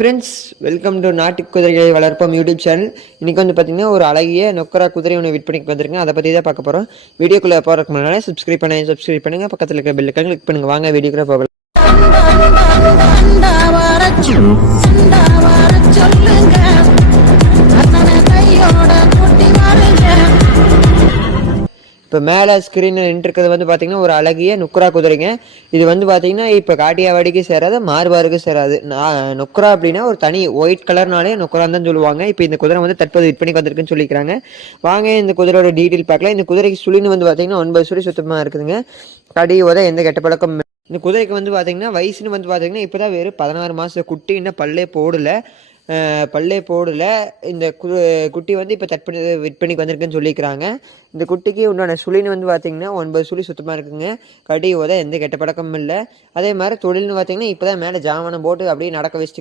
Friends, welcome to நாட்டு குதிரைகளை வளர்ப்போம் யூடியூப் சேனல். இன்றைக்கி வந்து பார்த்திங்கன்னா ஒரு அழகிய நொக்கரா குதிரை ஒன்று விற்பனைக்கு வந்திருக்கேன். அதை பற்றி தான் பார்க்க போகிறோம். வீடியோக்குள்ளே போகிறதுக்கு முன்னாடி சப்ஸ்கிரைப் பண்ணுங்கள், பக்கத்தில் இருக்க பெல்லுக்காக கிளிக் பண்ணுங்கள். வாங்க வீடியோக்குள்ளே போகலாம். இப்போ மேலே ஸ்க்ரீனில் நின்றுருக்கிறது வந்து பார்த்திங்கன்னா ஒரு அழகிய நுக்ரா குதிரைங்க. இது வந்து பார்த்திங்கன்னா இப்போ காட்டியாவாடிக்கு சேராது, மார்பாருக்கு சேராது. நுக்ரா அப்படின்னா ஒரு தனி ஒயிட் கலர்னாலே நுக்ரான்னு தான் சொல்லுவாங்க. இப்போ இந்த குதிரை வந்து தற்போது விற்பனைக்கு வந்திருக்குன்னு சொல்லிக்கிறாங்க. வாங்க இந்த குதிரையோட டீட்டெயில் பார்க்கலாம். இந்த குதிரைக்கு சுழின்னு வந்து பார்த்திங்கன்னா 9 சுழி சுத்தமாக இருக்குதுங்க. கடி உத எந்த கெட்ட பழக்கம். இந்த குதிரைக்கு வந்து பார்த்திங்கன்னா வயசுன்னு வந்து பார்த்திங்கன்னா இப்போ தான் வெறும் 16 மாதம் குட்டி, இன்னும் பல்லே போடல. இந்த குட்டி வந்து இப்போ விற்பனைக்கு வந்திருக்குன்னு சொல்லிக்கிறாங்க. இந்த குட்டிக்கு உண்டான சுழின்னு வந்து பார்த்திங்கன்னா 9 சுழி சுத்தமாக இருக்குங்க. கடி உத எந்த கெட்ட பழக்கமும் இல்லை. அதே மாதிரி தொழில்னு பார்த்திங்கன்னா இப்போ தான் மேலே ஜாமானம் போட்டு அப்படியே நடக்க வச்சுட்டு